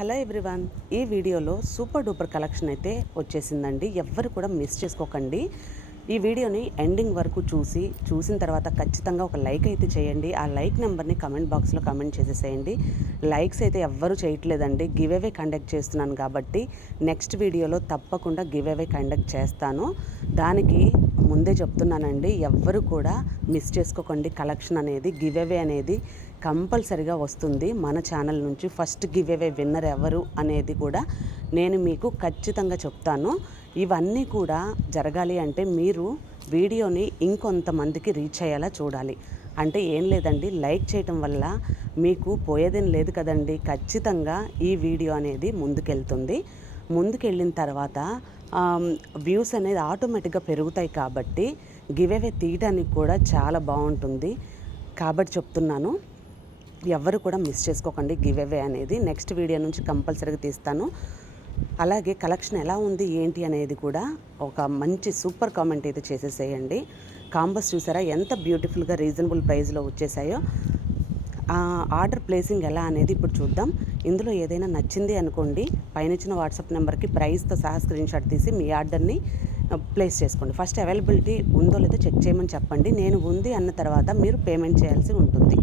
Hello everyone, ఈ వీడియోలో super duper collection అయితే వచ్చేసిందండి. ఎవ్వరు కూడా మిస్ చేసుకోకండి. ఈ వీడియోని ఎండింగ్ వరకు చూసిన తర్వాత ఖచ్చితంగా ఒక లైక్ అయితే చేయండి. ఆ లైక్ నెంబర్ని కమెంట్ బాక్స్లో కమెంట్ చేసేసేయండి. లైక్స్ అయితే ఎవ్వరూ చేయట్లేదండి. గివ్ అవే కండక్ట్ చేస్తున్నాను కాబట్టి నెక్స్ట్ వీడియోలో తప్పకుండా గివ్ అవే కండక్ట్ చేస్తాను. దానికి ముందే చెప్తున్నానండి, ఎవ్వరు కూడా మిస్ చేసుకోకండి. కలెక్షన్ అనేది గివ్ అవే అనేది కంపల్సరిగా వస్తుంది మన ఛానల్ నుంచి. ఫస్ట్ గివ్ అవే విన్నర్ ఎవరు అనేది కూడా నేను మీకు ఖచ్చితంగా చెప్తాను. ఇవన్నీ కూడా జరగాలి అంటే మీరు వీడియోని ఇంకొంతమందికి రీచ్ అయ్యేలా చూడాలి. అంటే ఏం లేదండి, లైక్ చేయటం వల్ల మీకు పోయేదేం లేదు కదండి. ఖచ్చితంగా ఈ వీడియో అనేది ముందుకెళ్తుంది. ముందుకెళ్ళిన తర్వాత వ్యూస్ అనేది ఆటోమేటిక్గా పెరుగుతాయి కాబట్టి గివ్ అవే తీయడానికి కూడా చాలా బాగుంటుంది. కాబట్టి చెప్తున్నాను, ఎవరు కూడా మిస్ చేసుకోకండి గివ్ అవే అనేది. నెక్స్ట్ వీడియో నుంచి కంపల్సరీగా తీస్తాను. అలాగే కలెక్షన్ ఎలా ఉంది ఏంటి అనేది కూడా ఒక మంచి సూపర్ కామెంట్ అయితే చేసేసేయండి. కాంబోస్ చూసారా ఎంత బ్యూటిఫుల్గా రీజనబుల్ ప్రైస్లో వచ్చేసాయో. ఆర్డర్ ప్లేసింగ్ ఎలా అనేది ఇప్పుడు చూద్దాం. ఇందులో ఏదైనా నచ్చింది అనుకోండి, పైన ఇచ్చిన వాట్సాప్ నెంబర్కి ప్రైస్తో సహా స్క్రీన్ షాట్ తీసి మీ ఆర్డర్ని ప్లేస్ చేసుకోండి. ఫస్ట్ అవైలబిలిటీ ఉందో లేదో చెక్ చేయమని చెప్పండి. నేను ఉంది అన్న తర్వాత మీరు పేమెంట్ చేయాల్సి ఉంటుంది.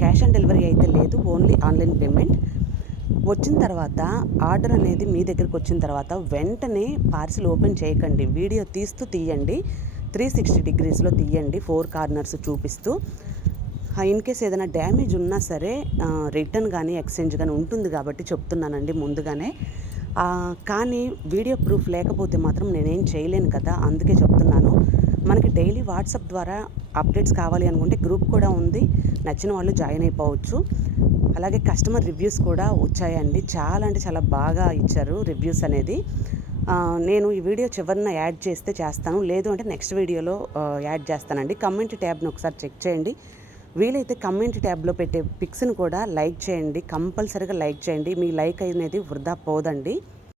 క్యాష్ ఆన్ డెలివరీ అయితే లేదు, ఓన్లీ ఆన్లైన్ పేమెంట్. వచ్చిన తర్వాత ఆర్డర్ అనేది మీ దగ్గరికి వచ్చిన తర్వాత వెంటనే పార్సిల్ ఓపెన్ చేయకండి. వీడియో తీయండి. 360 డిగ్రీస్లో తీయండి, 4 కార్నర్స్ చూపిస్తూ. ఇన్ కేస్ ఏదైనా డ్యామేజ్ ఉన్నా సరే రిటర్న్ కానీ ఎక్స్చేంజ్ కానీ ఉంటుంది కాబట్టి చెప్తున్నానండి ముందుగానే. కానీ వీడియో ప్రూఫ్ లేకపోతే మాత్రం నేనేం చేయలేను కదా, అందుకే చెప్తున్నాను. మనకి డైలీ వాట్సాప్ ద్వారా అప్డేట్స్ కావాలి అనుకుంటే గ్రూప్ కూడా ఉంది, నచ్చిన వాళ్ళు జాయిన్ అయిపోవచ్చు. అలాగే కస్టమర్ రివ్యూస్ కూడా వచ్చాయండి. చాలా అంటే చాలా బాగా ఇచ్చారు రివ్యూస్ అనేది. నేను ఈ వీడియో చివరిన యాడ్ చేస్తే చేస్తాను, లేదు అంటే నెక్స్ట్ వీడియోలో యాడ్ చేస్తానండి. కమెంట్ ట్యాబ్ని ఒకసారి చెక్ చేయండి. వీలైతే కమెంట్ ట్యాబ్లో పెట్టే పిక్స్ని కూడా లైక్ చేయండి, కంపల్సరీగా లైక్ చేయండి. మీ లైక్ అనేది వృధా పోదండి.